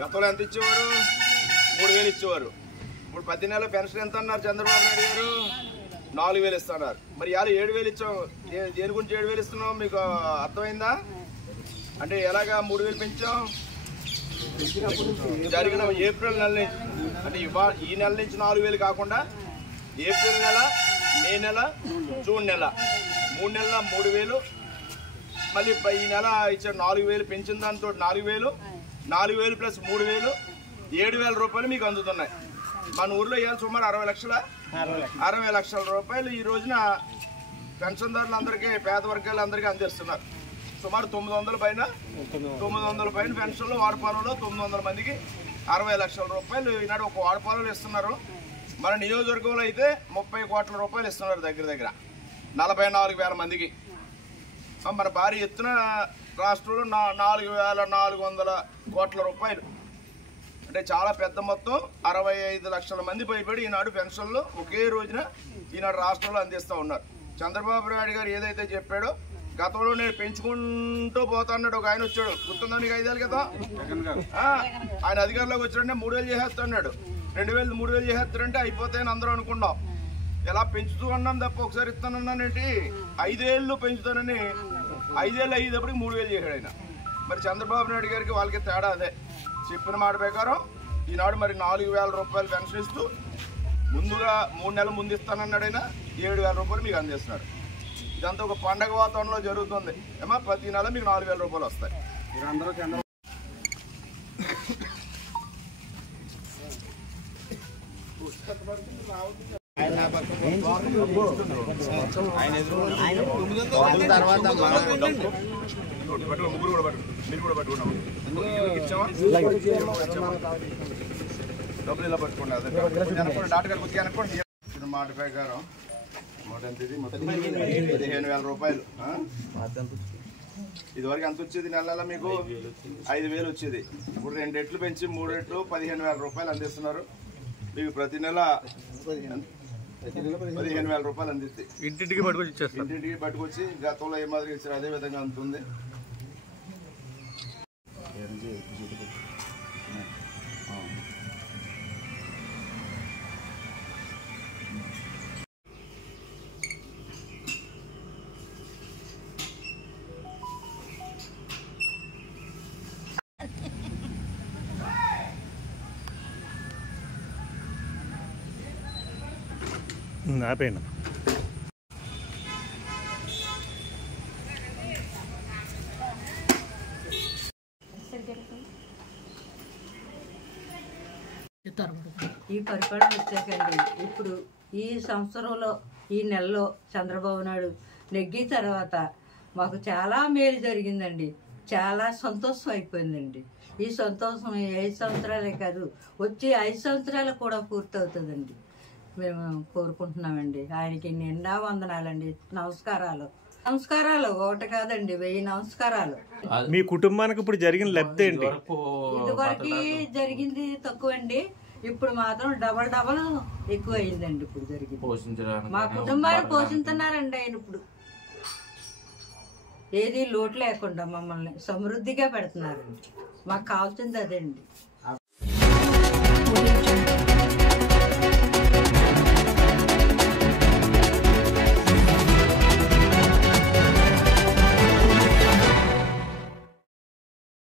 గతంలో ఎంత ఇచ్చేవారు? 3000 ఇచ్చేవారు. ఇప్పుడు 10 నెలల పెన్షన్ ఎంత అన్నారు చంద్రబాబు నాయుడు గారు? 4000 ఇస్తున్నారు. మరి ఇవాళ 7000 ఇచ్చాం. దేని గురించి 7000 ఇస్తున్నాం మీకు అర్థమైందా? అంటే ఎలాగా 3000 పెంచాం? జరిగిన ఏప్రిల్ నెల నుంచి, అంటే ఈ నెల నుంచి 4000 కాకుండా ఏప్రిల్ నెల, మే నెల, జూన్ నెల 3 నెలల 3000, మళ్ళీ ఈ నెల ఇచ్చిన 4000 పెంచిన దాంతో 4000 ప్లస్ 3000 7000 రూపాయలు మీకు అందుతున్నాయి. మన ఊర్లో ఇవాళ సుమారు 60 లక్షల రూపాయలు ఈ రోజున పెన్షన్దారులందరికీ, పేద వర్గాలందరికీ అందిస్తున్నారు. సుమారు 900 పైన పెన్షన్లు వాడపాలలో 900 మందికి 60 లక్షల రూపాయలు ఈనాడు ఒక వాడపాలలో ఇస్తున్నారు. మన నియోజకవర్గంలో అయితే 30 కోట్ల రూపాయలు ఇస్తున్నారు. దగ్గర 44,000 మందికి. మన భారీ ఎత్తున రాష్ట్రంలో 4,400 కోట్ల రూపాయలు, అంటే చాలా పెద్ద మొత్తం. 65 లక్షల మంది పైబడి ఈనాడు పెన్షన్లు ఒకే రోజున ఈనాడు రాష్ట్రంలో అందిస్తూ ఉన్నారు. చంద్రబాబు నాయుడు గారు ఏదైతే చెప్పాడో, గతంలో నేను పెంచుకుంటూ పోతా అన్నాడు. ఒక ఆయన వచ్చాడు, గుర్తుందా నీకు? 5 ఏళ్ళు కదా ఆయన అధికారంలోకి వచ్చాడంటే 3000 చేసేస్తాడు. 2000 3000 చేసేస్తారంటే అయిపోతాయని అందరూ అనుకున్నాం. ఎలా పెంచుతూ ఉన్నాం తప్ప ఒకసారి ఇస్తానన్నానేంటి? 5 ఏళ్ళు పెంచుతానని 5 ఏళ్ళు అయ్యేటప్పటికి 3000 చేశాడు ఆయన. మరి చంద్రబాబు నాయుడు గారికి వాళ్ళకి తేడా అదే. చెప్పిన మాట ప్రకారం ఈనాడు మరి 4000 రూపాయలు పెన్షన్ ఇస్తూ ముందుగా 3 నెలల ముందు ఇస్తానన్నాడు ఆయన. 7000 రూపాయలు మీకు అందిస్తున్నాడు. ఇదంతా ఒక పండగ వాతావరణంలో జరుగుతుంది. ఏమో ప్రతి నెల మీకు 4000 రూపాయలు వస్తాయి. ముగ్గురు కూడా పట్టు, మీరు కూడా పట్టుకున్నాము. డబ్బులు ఇలా పట్టుకోండి. అదే డాక్టర్ గారు కొద్దిగా అనుకోండి. మాట ప్రకారం ఎంత ఇది? మొత్తం 15,000 రూపాయలు. ఇదివరకు ఎంత వచ్చేది? నెల మీకు 5,000 వచ్చేది. ఇప్పుడు 2 రెట్లు పెంచి 3 రెట్లు 15,000 రూపాయలు అందిస్తున్నారు. మీకు ప్రతి నెల 15,000 రూపాయలు అందిస్తే ఇంటింటికి పట్టుకొచ్చి గతంలో ఏ మాదిరి ఇచ్చారు అదే విధంగా అందుతుంది. ఆపేయండి. ఈ పరిపాలన వచ్చాకండి ఇప్పుడు ఈ సంవత్సరంలో ఈ నెలలో చంద్రబాబు నాయుడు నెగ్గిన తర్వాత మాకు చాలా మేలు జరిగిందండి. చాలా సంతోషం అయిపోయిందండి. ఈ సంతోషం 5 సంవత్సరాలే కాదు, వచ్చే 5 సంవత్సరాలు కూడా పూర్తవుతుందండి మేము కోరుకుంటున్నామండి. ఆయనకి నిండా వందనాలండి. నమస్కారాలు. ఒకటి కాదండి, 1000 నమస్కారాలు. మీ కుటుంబానికి ఇప్పుడు జరిగిన లబ్ధి ఏంటి? ఇదివరకు జరిగింది తక్కువ అండి, ఇప్పుడు మాత్రం డబల్ ఎక్కువ అయిందండి. ఇప్పుడు జరిగింది మా కుటుంబాన్ని పోషిస్తున్నారండి ఆయన. ఇప్పుడు ఏది లోటు లేకుండా మమ్మల్ని సమృద్ధిగా పెడుతున్నారండి. మాకు కావాల్సింది అదండి.